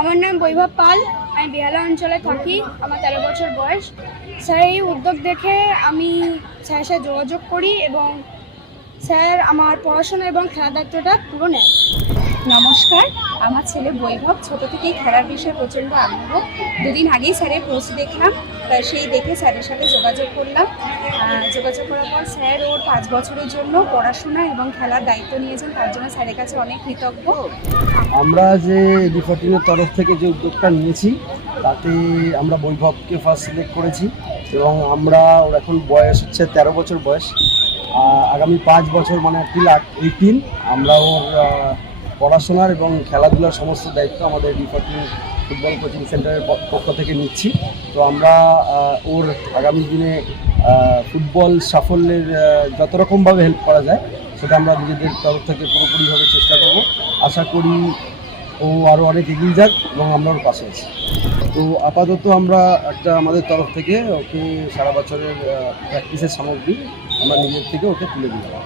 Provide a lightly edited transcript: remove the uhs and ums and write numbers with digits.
আমার নাম বৈভব পাল। আমি বেহালা অঞ্চলে থাকি। আমার 13 বছর বয়স। স্যার এই উদ্যোগ দেখে আমি স্যারের সাথে যোগাযোগ করি এবং স্যার আমার পড়াশোনা এবং খেলার দায়িত্বটা পুরো নেয়। নমস্কার, আমার ছেলে বৈভব ছোট থেকেই খেলার বিষয়ে প্রচণ্ড আগ্রহ। দুদিন আগেই স্যারের পোস্ট দেখলাম, তাই সেই দেখে স্যারের সাথে যোগাযোগ করলাম। যোগাযোগ করার পর স্যার ওর 5 বছরের জন্য পড়াশোনা এবং খেলার দায়িত্ব নিয়েছেন, তার জন্য স্যারের কাছে অনেক কৃতজ্ঞ। আমরা যে ডি14-এর তরফ থেকে যে উদ্যোগটা নিয়েছি তাতে আমরা বৈভবকে ফার্স্ট সিলেক্ট করেছি এবং আমরা ওর এখন বয়স হচ্ছে 13 বছর বয়স। আগামী 5 বছর মানে টিল 18 আমরা ওর পড়াশোনার এবং খেলাধুলার সমস্ত দায়িত্ব আমাদের ডি14 ফুটবল কোচিং সেন্টারের পক্ষ থেকে নিচ্ছি। তো আমরা ওর আগামী দিনে ফুটবল সাফল্যের যত রকমভাবে হেল্প করা যায় সেটা আমরা নিজেদের তরফ থেকে পুরোপুরিভাবে চেষ্টা করব। আশা করি ও আরও অনেক এগিয়ে যাক এবং আমরা ওর পাশে আছি। তো আপাতত আমরা একটা আমাদের তরফ থেকে ওকে সারা বছরের প্র্যাকটিসের সামগ্রী আমরা নিজের থেকে ওকে তুলে দিলাম।